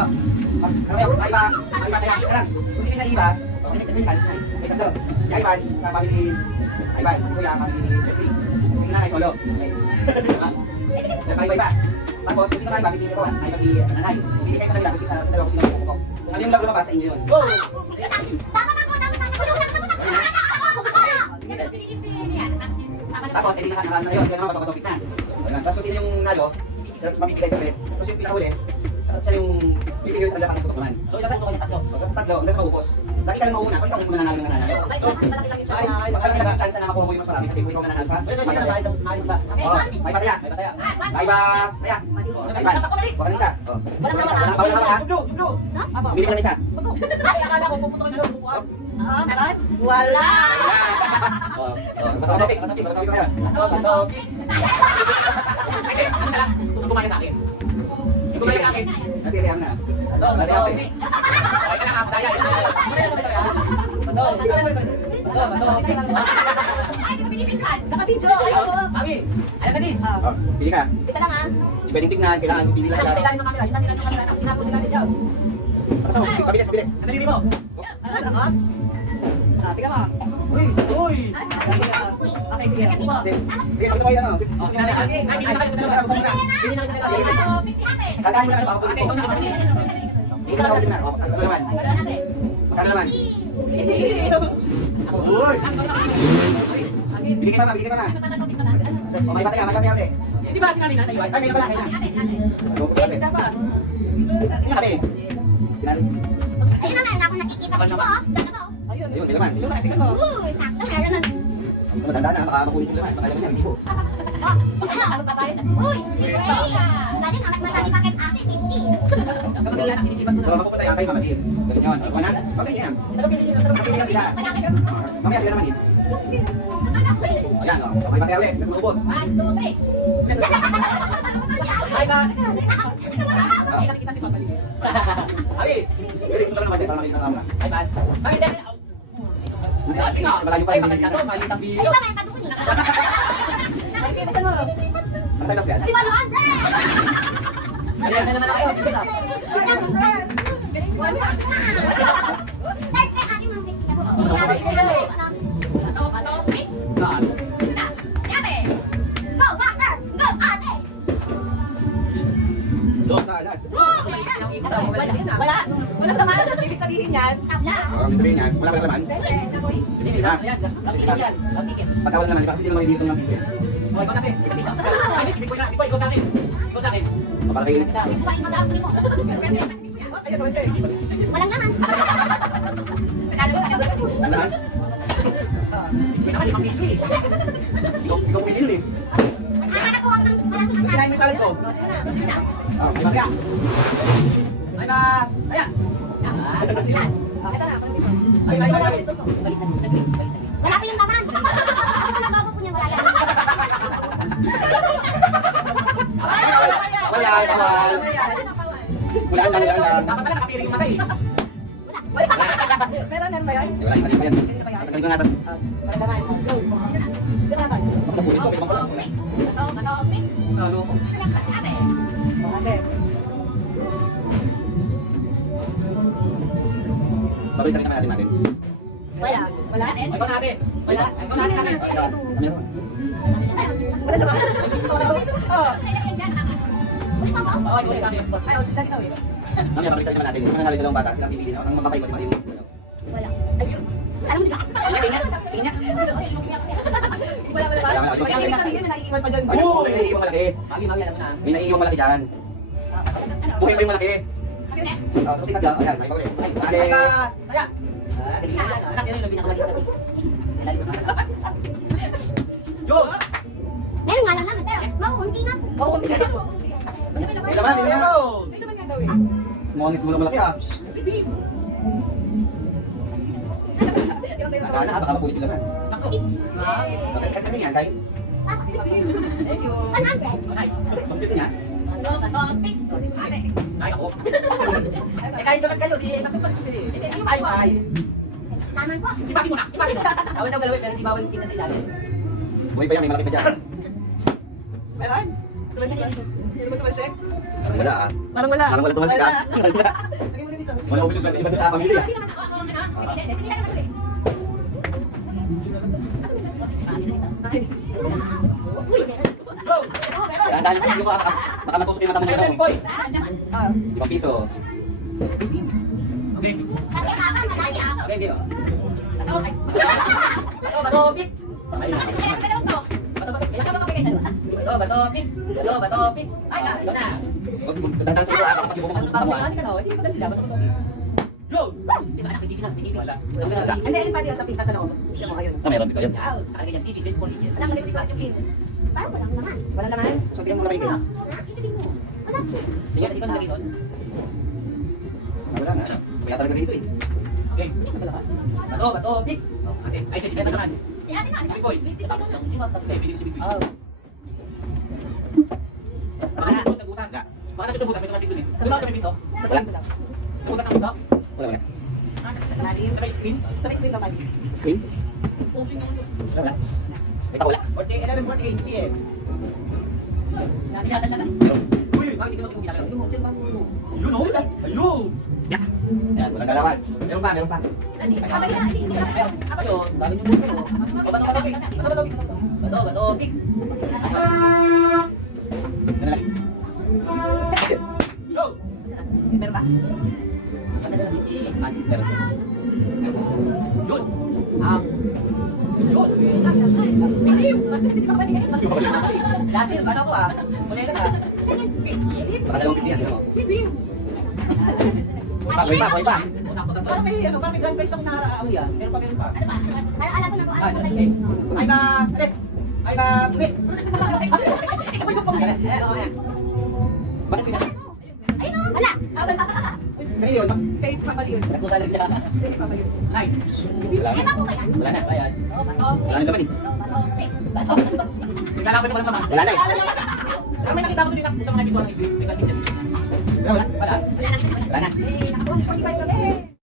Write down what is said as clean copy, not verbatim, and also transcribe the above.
Ano yun? Ivan, kaya lang. Kung sino na iba, okay, Ivan, may tatlo. Si Ivan, sa family Ivan, kuya, family ni Leslie. Yung nanay, solo. Iba. Tapos, kung sino na iba, pipili ko, ay ba si nanay. Pili kayo sa kanila, kasi sa dalawa ko sino puputok. Kung ano yung lumabas sa inyo yun. Go! Tapos, edi na yun, sila naman matopik na. Tapos kung sino yung nalo, mapipilay sa ulit. Tapos yung pinakahuli, siya yung pipigil sa lahat ng putok naman. So, ilan ba ito kayo? Tatlo? Tatlo, hanggang sa maubos. Lagi ka lang mauna, kung ikaw yung nanalo ng nanalo. Mas malaki lang ang chance na makuha mo yung mas marami kasi kung ikaw na nanalo sa may pataya. May ba? Taya. May ba? Wala isa. Walang hawa. Bili ka lang isa. Ay, akala ko pupunta ka na lang. Meron? Wala! Matopik ka yan. Matopik. Kung bumaya sa akin. Yung bumaya sa akin. Kasi kaya na. Matopik. Okay ka na, daya. Matopik. Ay, di ba binibidyoan? Naka-video. Ayaw mo. Mami, alam ka dis. Pili ka. Isa lang ha. Di pwedeng tignan, kailangan pipili lang Ano ka. sa ilalim ng camera? Hinang ilalim ng camera. Hinako sila din dyan. Pabilis. Sa nalili mo. Ano ka? Tingnan mo. Uy! Okay, sige. Upo. Sige, magkita kayo ano. Sinali ka. Ay, hindi na kayo sa dalawa. Bili na sa dalawa. Mix si ate. Kakain mo na kayo, Ate, ito na kapatid. Hindi ka nakapagin na. Ano naman? Magkano naman? Uy! Bili kay mama. O, may pataya ulit. Di ba sinabi natin yun? Ay, kaya pala, kaya na. Lupos Sige, natin. dapat. Hindi na kami. Sinali. Ayun na meron ako nakikita dito oh. Dalawa oh. Ayun. Ayun, may laman. Tingnan mo. Uy, sakto meron na. Sa matanda na, baka makulit yung laman. Baka laman niya, resibo. Oh, ano? Magbabayad. Uy, sige. Dali na, mas madami paket ate. 50. Kapag wala na sinisipan mo So, na. mapupunta yan kay mama din. Ganun yun. Ano na? Bakit yan? Ano pili nyo? Pili lang sila. Mamaya sila naman din. Ayan, o. May pataya ulit. Kasi maubos. 1, 2, 3. Ay ba? Ay, nakikita si Papa. Mami. Pwede, gusto ko naman din para makita ng camera. Ay ba? Mami, dali. Malayo pa Ay, yung bakit ka to? Maliit ang Ay, bilo. ba meron pa doon eh. Ay, pinsan mo. Ano tayo yan? Di ba naman? Ayan na naman kayo. Pinsan. Wala naman. Ibig sabihin yan. Tabla. Ang sabihin niya, wala pa naman. Pagka wala naman, di ba? Kasi di naman ibigay ng piso yan. O, ikaw sa akin. Ay, sige, ikaw sa akin. Ikaw sa akin. Para kayo. Walang naman. Ano naman? Ikaw naman, 5 piso eh. Ikaw pili nun eh. Nakakakuha ng malaking Kinain mo yung salad ko. Oh, may bagya. Ay ba? Ayan. Wala pa yung laman. Ito na bago po niya wala yan. Wala, bawal. Wala ang talaga sa... Dapat pala nakapiring yung mata eh. Meron yan ba yan? Wala, hindi pa yan. Tagalin ko natin. Makapulit ko, ibang ko lang. Matopik. Ano? Sino lang si ate? Babalitan naman natin. Wala. Wala? Ikaw natin. Ikaw natin sa akin. Ayan, meron. Wala naman. Oh. Ulit pa ba? Oo, ikaw sa akin. Ay, oh, dali daw eh. Mamaya, babalitan naman natin. Kung nanalo dalawang bata, silang pipili na. Ang mapapay, pati yung... Wala. Ayun. Alam mo di ba? Tingnan. Wala ba naman? Wala. Pag ibig sabihin, may naiiwan pa dyan. Ano? May naiiwang malaki. Mami, alam mo na. May naiiwang malaki dyan. Buhay mo yung malaki. Ulit. Kasi tatlo. Ayan, may paulit. Ay Alis. ba? Ayan. Galing na yan. Anak, yan yung pinakamaliit natin. Ilalim ko. Yo! Meron nga lang naman, pero mauunti nga po. Oo, hindi na ako. May laman, may laman. May naman nga daw eh. Mungangit mo lang malaki ha. Ilang tayo Nakana, baka mapulit yung laman. Ako. Kasi ano yan, kahit... Thank you. 100. Ay, Mapulit niya. Matopik. Si ate. ay ako. Eh, kahit naman kayo, si Tapos pa sila eh. Ay, guys. Taman po. Sipati mo na, sipati mo. Tawag daw galawin, pero di bawal kita sa ilalim. Buhay pa yan, may malaki pa dyan. Meron? Tulad niya. Hindi mo tumalsik? Wala ah. Parang wala. Parang wala tumalsik ah. Lagay mo dito. Wala ubus yung swerte. Iba doon sa pamilya. Hindi naman ako. Ako ang pipili. Sige, ka naman ulit. Uy, meron. Go! Dahil sa video ko, baka matusok yung mata mo Ayun, ngayon. Biboy. Ah. 5 piso. Okay. Kasi ako, malaki ako. Okay, Bio. Okay. Bato, pik. Ay, Kasi kaya sa dalawang to. Bato, bato. Kaya ka bigay dalawa. Bato, pik. Bato, pik. Ay, ikaw na. Dandan sa iyo ah, kapag yung matusok mo ah. Hindi ko na sila. Bato, pik. Go! Di ba, anak, may TV lang, may TV. Wala. Hindi, ayun pa din sa pintas sa loob. Siya mo, ayun. Ah, meron dito yun. Ah, nakalagay dyan, TV, 24 inches. Alam mo, hindi ko yung game. Parang walang naman. Wala naman. So, tingnan mo lang yung Isipin mo. Wala. Tingnan, di ko nalagay doon. wala nga. Kaya talaga dito eh. Okay. Wala ka. Bato, pik. Oh, ate. Ay, si Sibet naman. Si ate na, Biboy. Tapos na. si Mat. Okay, pinili si Biboy. Ah, Baka nasa sa butas. Baka nasa sa butas. May tumasig doon eh. Doon ako sa may pinto. Wala. Sa butas ang pinto. Wala wala. Sa may screen. sa may screen ka pa. Sa screen? Wala wala. Ito wala. 11:48 PM. Lami yata naman. Uy, bakit hindi mo ginagawa? Hindi mo, sir, bakit mo? Ayun oh. Ayun. Yan, walang galawan. Meron pa, meron pa. Kasi, kabay na, hindi ka pa. Ayun, dali niyo muna kayo. Bato, pik. Bato, pik. Sana lang. Exit. Go! Meron ba? Ano na lang, Gigi? Meron. Yun. Lasir, paano ako ah? Muli ka ah. Baka dalawang bibigyan, tingnan mo. Buhay pa. Sakto na to. Parang may grand prize ako nakakaawi ah. Meron pa. Ano ba? Parang alam ko na kung Ah, ano okay. ba Ay ba, Ales! Ay ba, Bumi! Ikaw ba yung pagkakala? Bakit sila? Ayun o, wala. Kanino yun? Kay Papa yun. Nagkusa lang siya. Kay Papa yun. Nine. Wala Ay, bago ba yan? Wala na. Bayan. Wala na naman eh. Naglalakad sa walang laman. Wala na eh. Ah, may nakita ko doon sa mga bituan ng screen. May kansing dyan. Wala, wala. Wala. Wala na. Wala na. Eh, nakakuha ko 45 kami.